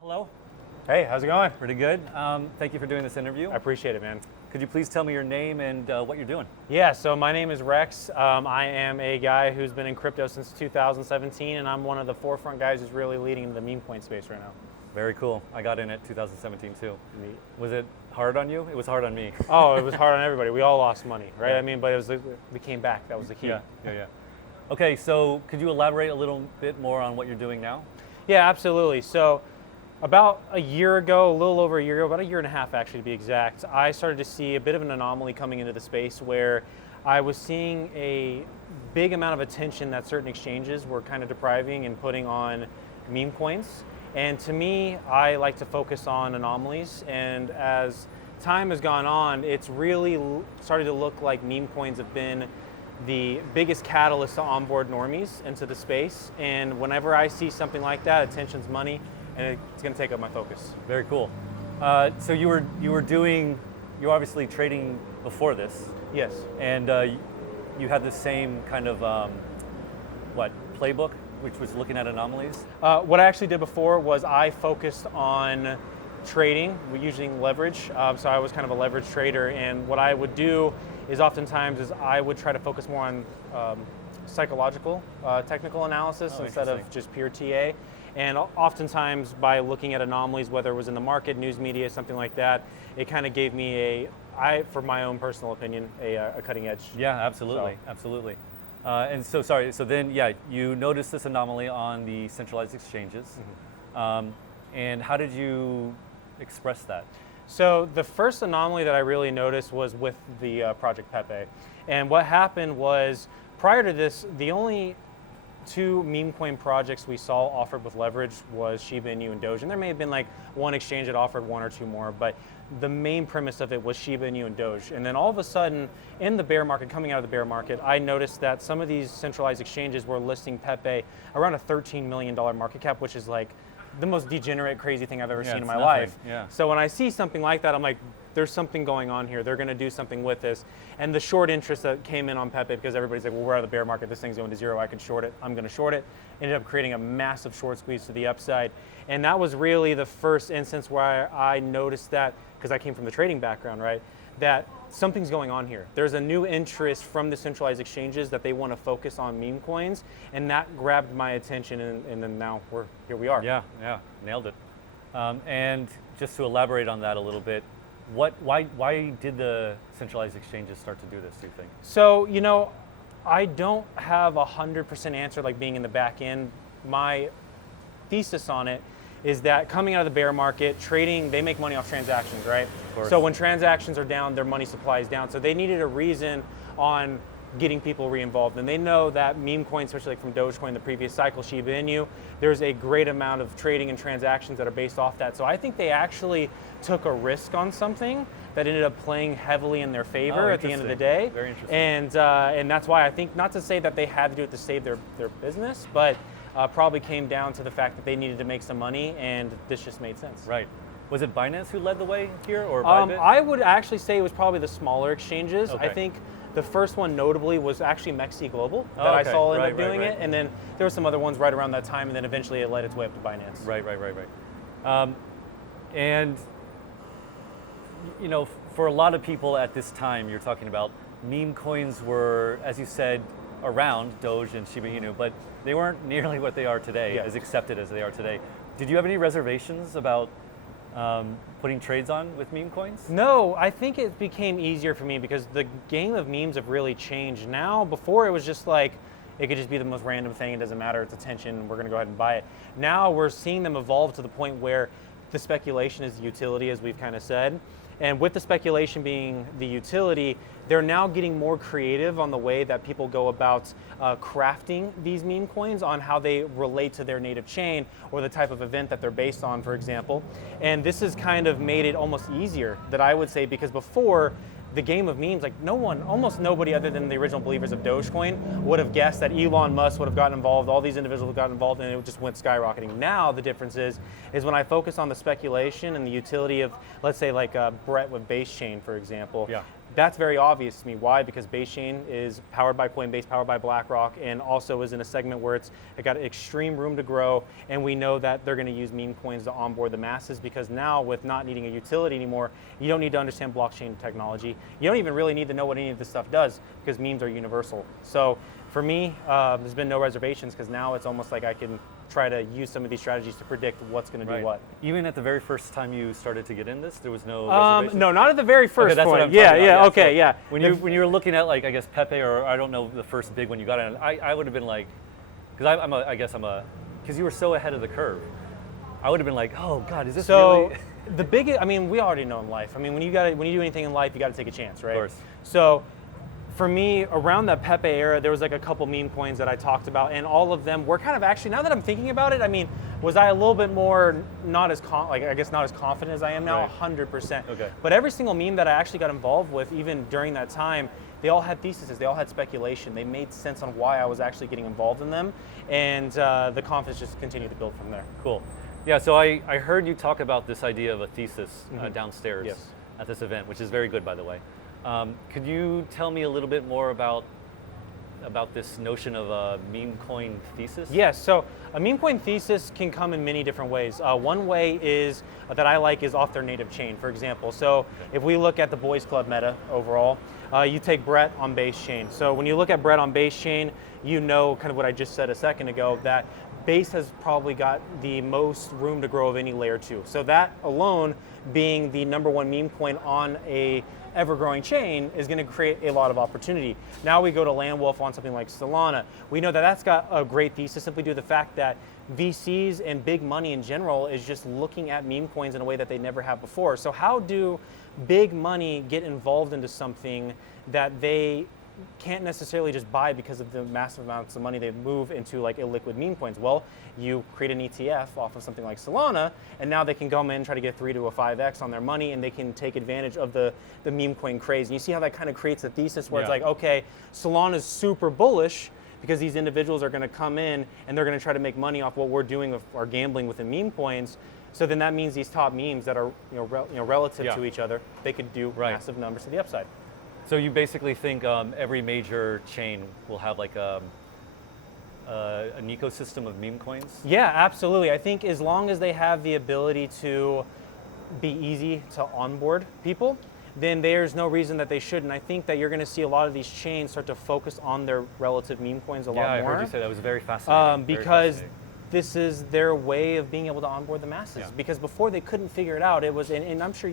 Hello. Hey, how's it going? Pretty good. Thank you for doing this interview. I appreciate it, man. Could you please tell me your name and what you're doing? Yeah, so my name is Rex. I am a guy who's been in crypto since 2017, and I'm one of the forefront guys who's really leading the meme coin space right now. Very cool. I got in at 2017 too. Neat. Was it hard on you? It was hard on me. Oh, it was hard on everybody. We all lost money, right? Yeah. I mean, but we came back. That was the key. Yeah. Okay, so could you elaborate a little bit more on what you're doing now? Yeah, absolutely. So about a year ago, a little over a year ago, about a year and a half actually to be exact, I started to see a bit of an anomaly coming into the space where I was seeing a big amount of attention that certain exchanges were kind of depriving and putting on meme coins. And to me, I like to focus on anomalies, and as time has gone on, it's really started to look like meme coins have been the biggest catalyst to onboard normies into the space. And whenever I see something like that, attention's money, and it's going to take up my focus. Very cool. So you were obviously trading before this. Yes. And you had the same kind of playbook, which was looking at anomalies. What I actually did before was I focused on trading, using leverage. So I was kind of a leverage trader, and what I would do is oftentimes I would try to focus more on psychological, technical analysis instead of just pure TA. And oftentimes by looking at anomalies, whether it was in the market, news media, something like that, it kind of gave me for my own personal opinion, a cutting edge. Yeah, absolutely, absolutely. And so then you noticed this anomaly on the centralized exchanges. Mm-hmm. And how did you express that? So the first anomaly that I really noticed was with the project Pepe. And what happened was, prior to this, the only two meme coin projects we saw offered with leverage was Shiba Inu and Doge. And there may have been like one exchange that offered one or two more, but the main premise of it was Shiba Inu and Doge. And then all of a sudden, in the bear market, coming out of the bear market, I noticed that some of these centralized exchanges were listing Pepe around a $13 million market cap, which is like the most degenerate, crazy thing I've ever seen in my life. Yeah. So when I see something like that, I'm like, there's something going on here. They're going to do something with this. And the short interest that came in on Pepe, because everybody's like, well, we're out of the bear market. This thing's going to zero. I could short it. I'm going to short it. Ended up creating a massive short squeeze to the upside. And that was really the first instance where I noticed that, because I came from the trading background, right, that something's going on here. There's a new interest from the centralized exchanges that they want to focus on meme coins, and that grabbed my attention, and then now here we are. Yeah, nailed it. And just to elaborate on that a little bit, why did the centralized exchanges start to do this, do you think? So, I don't have 100% answer like being in the back end. My thesis on it is that coming out of the bear market, trading, they make money off transactions, right? So when transactions are down, their money supply is down. So they needed a reason on getting people re-involved. And they know that meme coins, especially like from Dogecoin, the previous cycle, Shiba Inu, there's a great amount of trading and transactions that are based off that. So I think they actually took a risk on something that ended up playing heavily in their favor at the end of the day. Very interesting. And that's why I think, not to say that they had to do it to save their business, but probably came down to the fact that they needed to make some money, and this just made sense. Right. Was it Binance who led the way here, or Bybit? I would actually say it was probably the smaller exchanges. Okay. I think the first one notably was actually Mexi Global that I saw end up doing it, and then there were some other ones right around that time, and then eventually it led its way up to Binance. Right. And for a lot of people at this time, you're talking about meme coins were, as you said, around Doge and Shiba Inu, but they weren't nearly what they are today, as accepted as they are today. Did you have any reservations about putting trades on with meme coins? No, I think it became easier for me because the game of memes have really changed now. Before it was just like, it could just be the most random thing, it doesn't matter, it's attention, we're gonna go ahead and buy it. Now we're seeing them evolve to the point where the speculation is the utility, as we've kind of said. And with the speculation being the utility, they're now getting more creative on the way that people go about crafting these meme coins, on how they relate to their native chain or the type of event that they're based on, for example. And this has kind of made it almost easier, that I would say, because before, the game of memes, like almost nobody other than the original believers of Dogecoin would have guessed that Elon Musk would have gotten involved, all these individuals got involved, and it just went skyrocketing. Now the difference is when I focus on the speculation and the utility of, let's say like Brett with base chain, for example, That's very obvious to me. Why? Because Base Chain is powered by Coinbase, powered by BlackRock, and also is in a segment where it got extreme room to grow, and we know that they're going to use meme coins to onboard the masses, because now with not needing a utility anymore, you don't need to understand blockchain technology. You don't even really need to know what any of this stuff does, because memes are universal. So for me, there's been no reservations, because now it's almost like I can try to use some of these strategies to predict what's going to do what. Even at the very first time you started to get in this, there was no reservations? No, not at the very first that's point. what I'm talking about. Okay, So yeah. When you were looking at, like, I guess Pepe, or I don't know, the first big one you got in, I would have been like, because because you were so ahead of the curve, I would have been like, oh God, is this really? The biggest, I mean, we already know in life. I mean, when you do anything in life, you got to take a chance, right? Of course. So for me, around that Pepe era, there was like a couple meme coins that I talked about, and all of them were kind of, actually, now that I'm thinking about it, I mean, was I a little bit more not as confident as I am now? Right. 100%. Okay. But every single meme that I actually got involved with, even during that time, they all had theses, they all had speculation. They made sense on why I was actually getting involved in them, and the confidence just continued to build from there. Cool. Yeah, so I heard you talk about this idea of a thesis downstairs Yes. at this event, which is very good, by the way. Could you tell me a little bit more about this notion of a meme coin thesis? Yes, so a meme coin thesis can come in many different ways. One way is that I like is off their native chain, for example. So if we look at the Boys Club meta overall, you take Brett on Base Chain. So when you look at Brett on Base Chain, you know kind of what I just said a second ago, that Base has probably got the most room to grow of any layer 2. So that alone, being the #1 meme coin on a ever-growing chain, is going to create a lot of opportunity. Now we go to Landwolf on something like Solana. We know that that's got a great thesis simply due to the fact that VCs and big money in general is just looking at meme coins in a way that they never have before. So how do big money get involved into something that they can't necessarily just buy because of the massive amounts of money they move into like illiquid meme coins? Well, you create an ETF off of something like Solana, and now they can come in and try to get 3 to a 5x on their money, and they can take advantage of the meme coin craze. And you see how that kind of creates a thesis where it's like, okay, Solana's super bullish because these individuals are going to come in and they're going to try to make money off what we're doing with our gambling within meme coins. So then that means these top memes that are relative to each other, they could do massive numbers to the upside. So you basically think every major chain will have like an ecosystem of meme coins? Yeah, absolutely. I think as long as they have the ability to be easy to onboard people, then there's no reason that they shouldn't. I think that you're going to see a lot of these chains start to focus on their relative meme coins a lot more. Yeah, I heard you say that. Was very fascinating. Because this is their way of being able to onboard the masses. Yeah. Because before they couldn't figure it out, it was, and I'm sure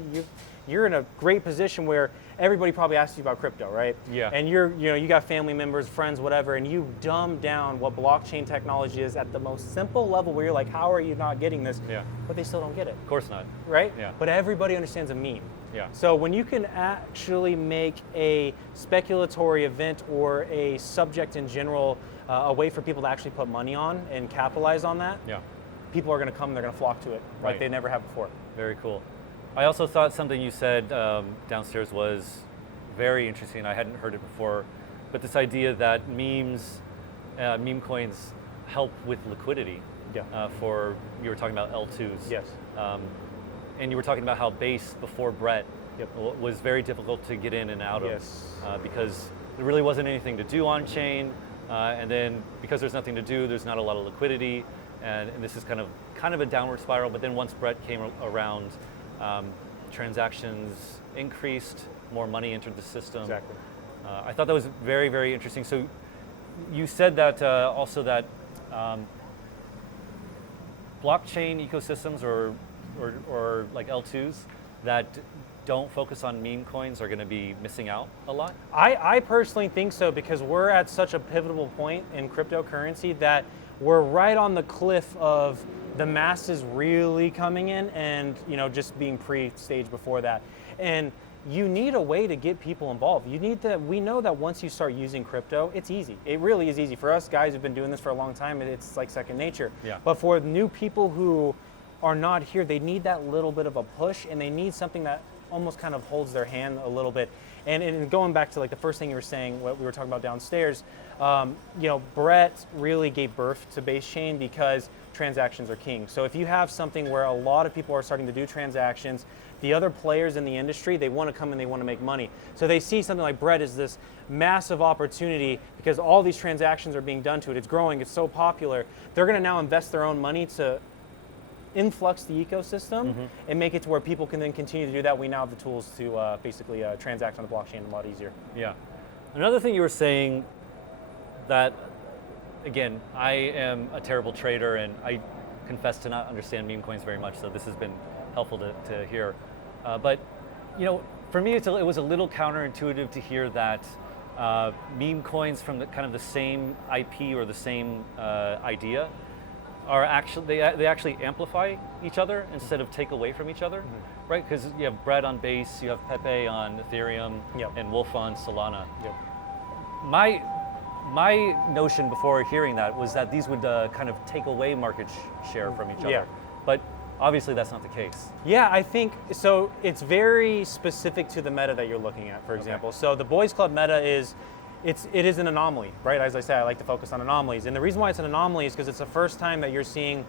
you're in a great position where everybody probably asks you about crypto, right? Yeah. And you got family members, friends, whatever, and you dumb down what blockchain technology is at the most simple level where you're like, how are you not getting this? Yeah. But they still don't get it. Of course not. Right? Yeah. But everybody understands a meme. Yeah. So when you can actually make a speculatory event or a subject in general a way for people to actually put money on and capitalize on that, people are going to come, they're going to flock to it like they never have before. Very cool. I also thought something you said downstairs was very interesting. I hadn't heard it before, but this idea that meme coins help with liquidity. For, you were talking about L2s. Yes. And you were talking about how Base before Brett was very difficult to get in and out of because there really wasn't anything to do on chain, and then because there's nothing to do, there's not a lot of liquidity, and this is kind of a downward spiral. But then once Brett came around, transactions increased, more money entered the system. Exactly. I thought that was very, very interesting. So you said that also that blockchain ecosystems or like L2s that don't focus on meme coins are going to be missing out a lot? I personally think so, because we're at such a pivotal point in cryptocurrency that we're right on the cliff of the masses really coming in and just being pre-staged before that. And you need a way to get people involved. We know that once you start using crypto, it's easy. It really is easy. For us guys who've been doing this for a long time, it's like second nature. Yeah. But for new people who are not here, they need that little bit of a push, and they need something that almost kind of holds their hand a little bit. And going back to like the first thing you were saying, what we were talking about downstairs, Brett really gave birth to Base Chain because transactions are king. So if you have something where a lot of people are starting to do transactions, the other players in the industry, they want to come and they want to make money. So they see something like bread as this massive opportunity because all these transactions are being done to it. It's growing, it's so popular. They're going to now invest their own money to influx the ecosystem and make it to where people can then continue to do that. We now have the tools to basically transact on the blockchain a lot easier. Yeah. Another thing you were saying that, again, I am a terrible trader and I confess to not understand meme coins very much, so this has been helpful to hear. But for me, it was a little counterintuitive to hear that meme coins from kind of the same IP or the same idea are actually they actually amplify each other instead of take away from each other, right? Because you have Bread on Base, you have Pepe on Ethereum, and Wolf on Solana. My notion before hearing that was that these would kind of take away market share from each other, but obviously that's not the case. Yeah, I think so. It's very specific to the meta that you're looking at, for example. So the Boys Club meta is, it is an anomaly, right? As I said, I like to focus on anomalies, and the reason why it's an anomaly is because it's the first time that you're seeing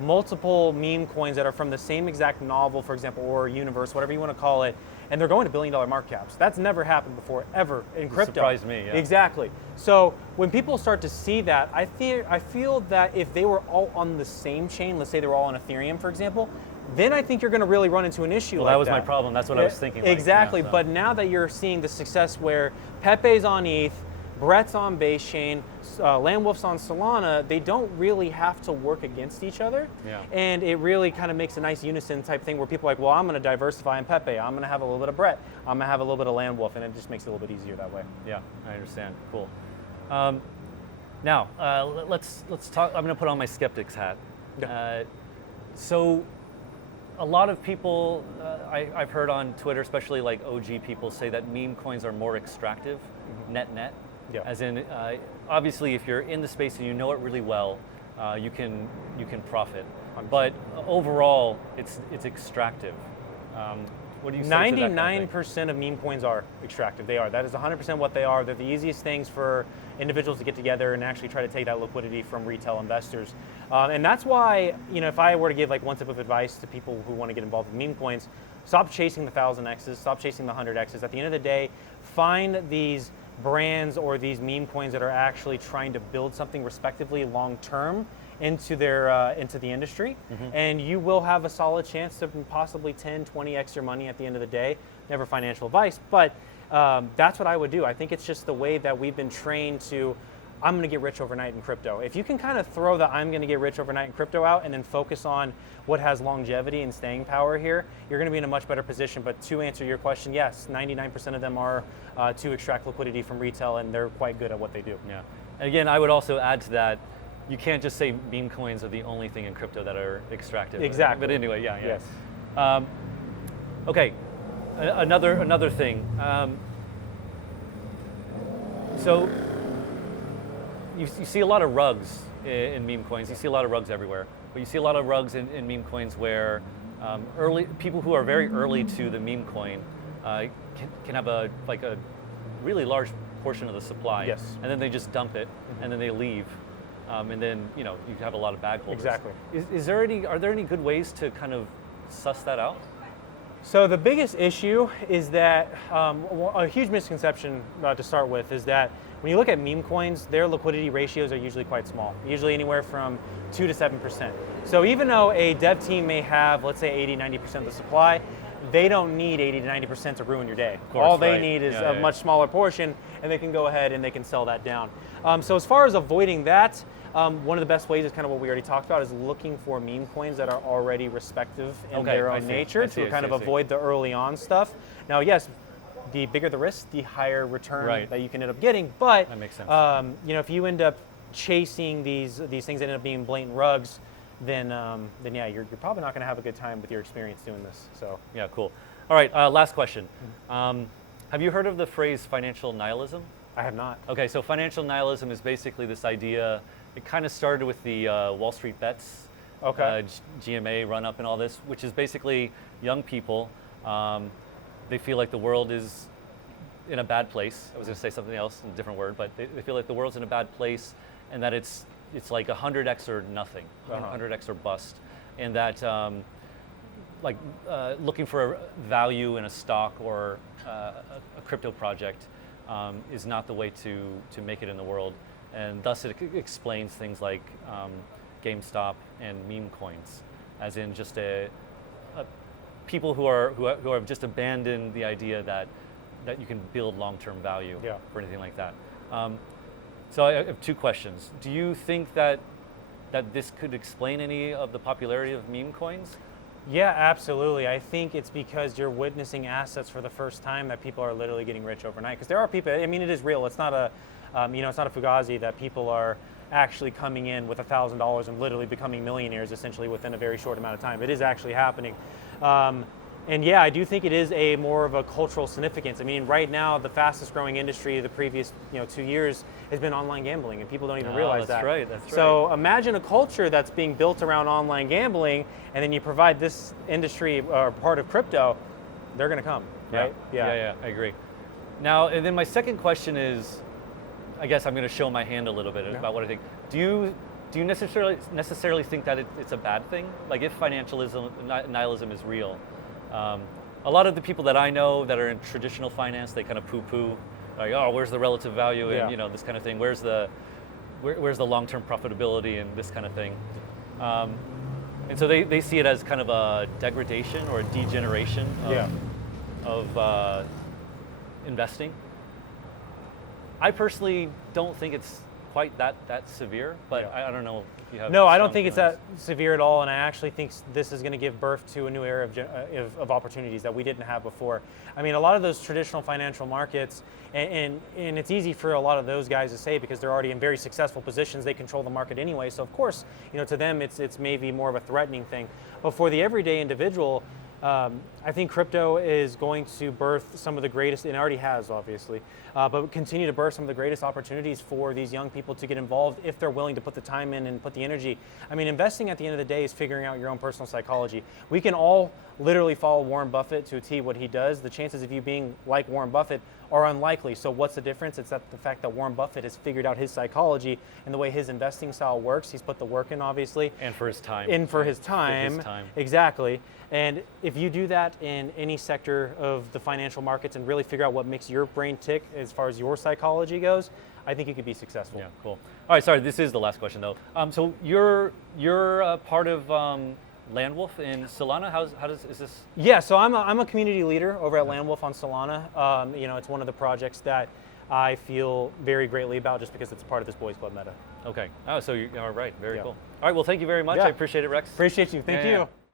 multiple meme coins that are from the same exact novel, for example, or universe, whatever you want to call it, and they're going to billion-dollar market caps. That's never happened before, ever, in crypto. Surprised me, yeah. Exactly. So when people start to see that, I feel that if they were all on the same chain, let's say they were all on Ethereum, for example, then I think you're going to really run into an issue like that. Well, that was my problem. That's what I was thinking. Exactly. So. But now that you're seeing the success where Pepe's on ETH, Brett's on Base Chain, Landwolf's on Solana, they don't really have to work against each other. Yeah. And it really kind of makes a nice unison type thing where people are like, well, I'm going to diversify in Pepe. I'm going to have a little bit of Brett. I'm going to have a little bit of Landwolf. And it just makes it a little bit easier that way. Yeah, I understand. Cool. Now, let's talk. I'm going to put on my skeptics hat. Yeah. So a lot of people, I've heard on Twitter, especially like OG people, say that meme coins are more extractive, net. Yeah. As in, obviously, if you're in the space and you know it really well, you can profit. 100%. But overall, it's extractive. What do you say to that kind of thing? 99% of meme coins are extractive. They are. That is 100% what they are. They're the easiest things for individuals to get together and actually try to take that liquidity from retail investors. And that's why, if I were to give like one tip of advice to people who want to get involved with meme coins, stop chasing the 1,000Xs, stop chasing the 100Xs. At the end of the day, find these brands or these meme coins that are actually trying to build something respectively long term into the industry, and you will have a solid chance to possibly 10, 20x your money at the end of the day. Never financial advice, but that's what I would do. I think it's just the way that we've been trained to, I'm going to get rich overnight in crypto. If you can kind of throw the I'm going to get rich overnight in crypto out and then focus on what has longevity and staying power here, you're going to be in a much better position. But to answer your question, yes, 99% of them are to extract liquidity from retail, and they're quite good at what they do. Yeah. And again, I would also add to that, you can't just say meme coins are the only thing in crypto that are extractive. Exactly. But anyway, yeah. Yes. Okay, another thing. So you see a lot of rugs in meme coins. You see a lot of rugs everywhere. But you see a lot of rugs in meme coins where people who are very early to the meme coin can have a really large portion of the supply. Yes. And then they just dump it, and then they leave. And then you have a lot of bag holders. Exactly. Are there any good ways to kind of suss that out? So the biggest issue is that a huge misconception to start with is that when you look at meme coins, their liquidity ratios are usually quite small, usually anywhere from 2 to 7%. So even though a dev team may have, let's say, 80, 90% of the supply, they don't need 80 to 90% to ruin your day. Course, all they right. need is Yeah, a much smaller portion, and they can go ahead and they can sell that down. So as far as avoiding that, one of the best ways is kind of what we already talked about, is looking for meme coins that are already respective in their own nature to kind of avoid the early on stuff. Now, yes, the bigger the risk, the higher return that you can end up getting. But that makes sense. If you end up chasing these things that end up being blatant rugs, then yeah, you're probably not going to have a good time with your experience doing this. So yeah, cool. All right, last question. Have you heard of the phrase financial nihilism? I have not. Okay, so financial nihilism is basically this idea. It kind of started with the Wall Street Bets, GMA run up and all this, which is basically young people. They feel like the world is in a bad place. I was going to say something else, a different word, but they feel like the world's in a bad place, and that it's like 100x or nothing, 100x or bust, and that like looking for a value in a stock or a crypto project is not the way to make it in the world, and thus it explains things like GameStop and Memecoins, as in just people who have just abandoned the idea that you can build long-term value for anything like that. So I have two questions. Do you think that this could explain any of the popularity of meme coins? Yeah, absolutely. I think it's because you're witnessing assets for the first time that people are literally getting rich overnight. Because there are people. I mean, it is real. It's not a, it's not a fugazi that people are actually coming in with $1,000 and literally becoming millionaires essentially within a very short amount of time. It is actually happening. And yeah, I do think it is a more of a cultural significance. I mean, right now, the fastest growing industry of the previous 2 years has been online gambling, and people don't even realize that. That's right, that's right. So imagine a culture that's being built around online gambling, and then you provide this industry or part of crypto, they're going to come, right? Yeah, I agree. Now, and then my second question is, I guess I'm going to show my hand a little bit about what I think. Do you necessarily think that it's a bad thing? Like, if financialism, nihilism is real, a lot of the people that I know that are in traditional finance, they kind of poo-poo, like, oh, where's the relative value and this kind of thing. Where's the long-term profitability and this kind of thing. And so they see it as kind of a degradation or a degeneration of investing. I personally don't think it's quite that severe, but I don't know if you have. No, I don't think it's that severe at all, and I actually think this is going to give birth to a new era of opportunities that we didn't have before. I mean, a lot of those traditional financial markets, and it's easy for a lot of those guys to say because they're already in very successful positions, they control the market anyway, so of course, to them it's maybe more of a threatening thing. But for the everyday individual, I think crypto is going to birth some of the greatest, and it already has, obviously, but continue to birth some of the greatest opportunities for these young people to get involved if they're willing to put the time in and put the energy. I mean, investing at the end of the day is figuring out your own personal psychology. We can all literally follow Warren Buffett to a T what he does. The chances of you being like Warren Buffett are unlikely. So what's the difference? It's that the fact that Warren Buffett has figured out his psychology and the way his investing style works. He's put the work in, obviously. And for his time. His time. Exactly. And if you do that in any sector of the financial markets and really figure out what makes your brain tick as far as your psychology goes, I think you could be successful. Yeah, cool. All right, sorry, this is the last question though. So you're part of Landwolf in Solana. Is this? Yeah, so I'm a community leader over at Landwolf on Solana. It's one of the projects that I feel very greatly about just because it's part of this Boys Club meta. Okay. Oh, so you are right. Very cool. All right. Well, thank you very much. I appreciate it, Rex. Appreciate you. Thank you.